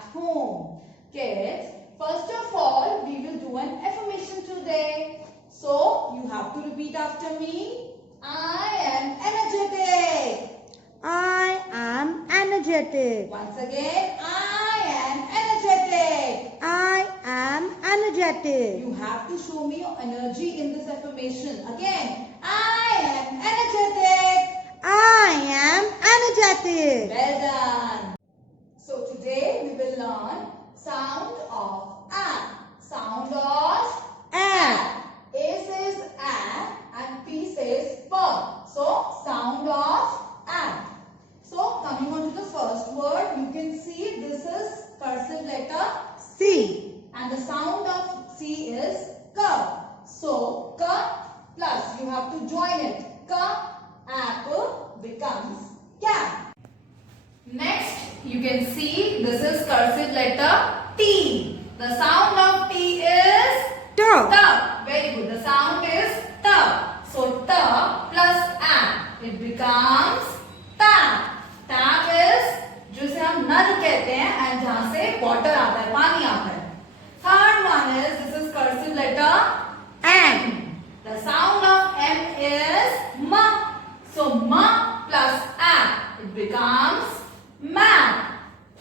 at home. Kids, first of all, we will do an affirmation today. So, you have to repeat after me. I am energetic. I am energetic. Once again, I am energetic. I am energetic. You have to show me your energy in this affirmation. Again, I am energetic. I am energetic. Well done. So today we will learn sound of A. Sound of A. A says A and P says P. So sound of A. So coming on to the first word, you can see this is cursive letter C. and the sound of C is K. So K plus you have to join it. K apple becomes cat. Next you can see this is cursive letter T. The sound of T is T. T. Very good. The sound is T. So T plus A. It becomes tap. Tap is जिसे हम नल कहते हैं and जहाँ से water आता है, पानी आता है. Third one is this is cursive letter M. The sound of M is M. So M plus A. It becomes map.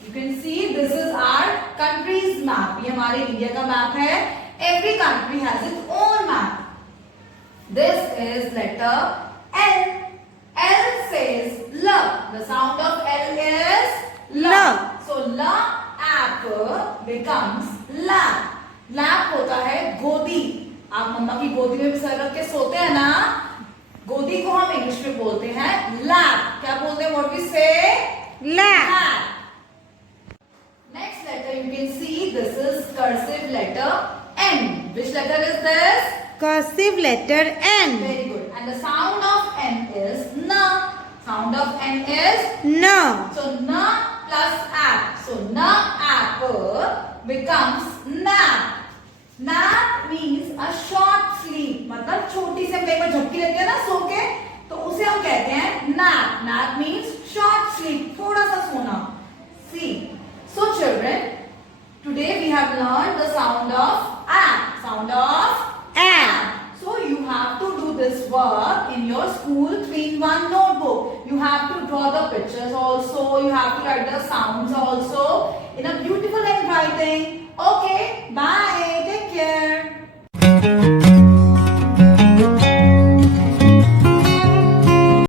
You can see this is our country's map. ये हमारे India का map है. Every country has its own map. This is letter L. L says L. The sound of L is L. So L apple becomes lap. Lap होता है गोदी. आप मम्मा की गोदी में भी सर रख के सोते हैं ना. गोदी को हम इंग्लिश में बोलते हैं लैप. क्या बोलते हैं? What we say? Lap. Next letter you can see this is cursive letter N. Which letter is this? Cursive letter N. Very good. And the sound of N is N. Sound of N is No. so N plus app. So N apple becomes nap. Nap means a short sleep. मतलब छोटी सी हम कहीं पर झपकी लेते हैं ना सो के, तो उसे हम कहते हैं nap. Nap means short sleep. थोड़ा सा सोना. See. So children, today we have learned the sound of A. Sound of A. So you have to do this work in your school 3-in-1 notebook. You have to draw the pictures also. You have to write the sounds also.